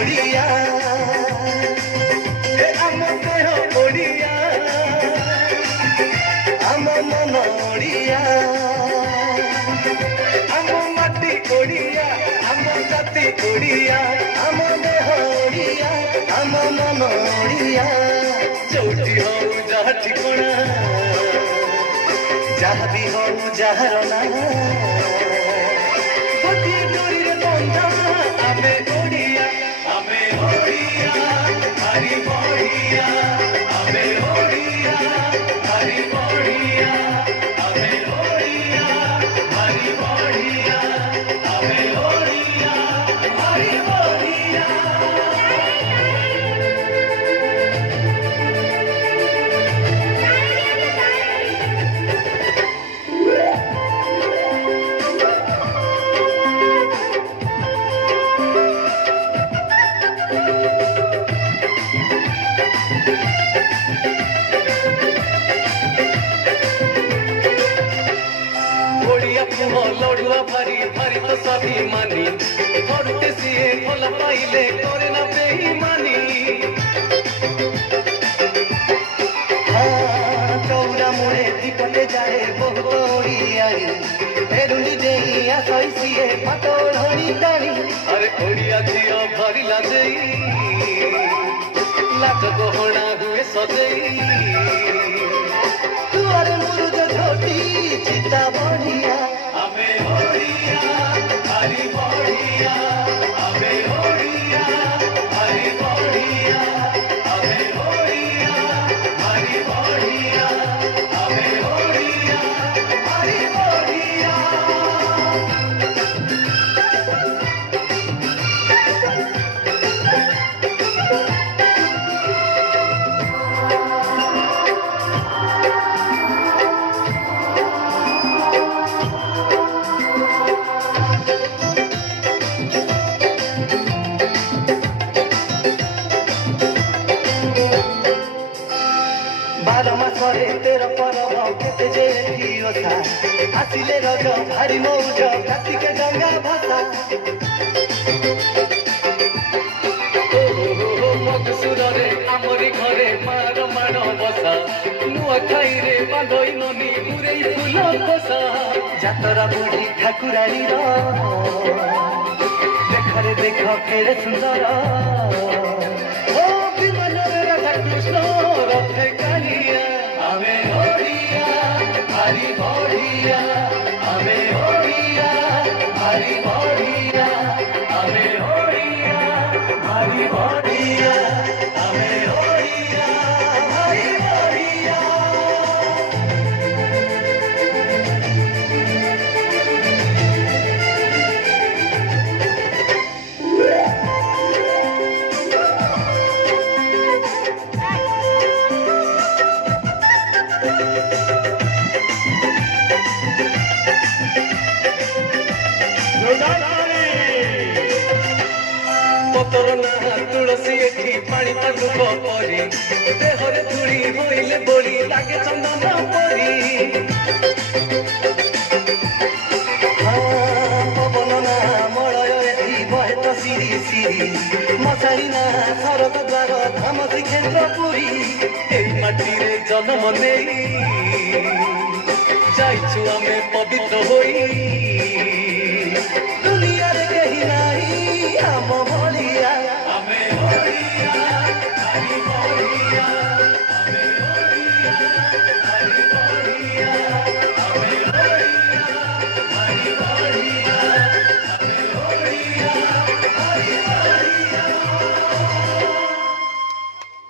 ओडिया आम देह ओडिया आम मन ओडिया आम माटी ओडिया आम जाति ओडिया आम देह ओडिया आम मन ओडिया जोटी हो जहाँ ठिकाना जहाँ भी हो जहाँ ना गोटी डोरी रे बंधा आमे ओडिया हरी बढ़िया आमे ओडिया हरी बढ़िया आमे ओडिया हरी बढ़िया आमे ओडिया हरी बढ़िया लड़ुआ भारी भारी तो सभी मानी थोड़ते सिए खोला पाइले करे ना बेईमानी चौरा मुड़े दीपटे जाए बहुत ओडियारी एरुंडी देइया सई सिए पाटोल हणी दानी अरे ओडिया झियो भरी लाजई लाज गहना हुए सजई तुअरे मुरुज झोटी चिता बढ़िया हरी बढ़िया आमे ओडिया हरी बढ़िया आमे ओडिया हरी बढ़िया आमे ओडिया हरी बढ़िया तेर परब केते जे ओसा आसिले रज भारी मौज कार्तिक गंगा भाषा मधुसुर रे आमरी घरे मार माण बसा नुआ खाई रे बांधई ननी पुरे फूल बसा जातरा बुढ़ी ठाकुरानी देखरे देख केड़े सुंदर ओ विमान रे राधा कृष्ण रथे कालिया आमे ओडिया हरी बढ़िया आमे ओडिया हरी बढ़िया आमे ओडिया हरी बढ़िया आमे ओडिया हरी बढ़िया पतर ना तुलसी एठी पानी पागुक परी देहरे धूली होइले बोली लागे चंदन परी पवन ना मलय एठी बहे तो सिरी सिरी मशारी ना शरद द्वार धाम श्रीक्षेत्र पुरी एई माटी रे जन्म नेई जाइछु आमे पवित्र होई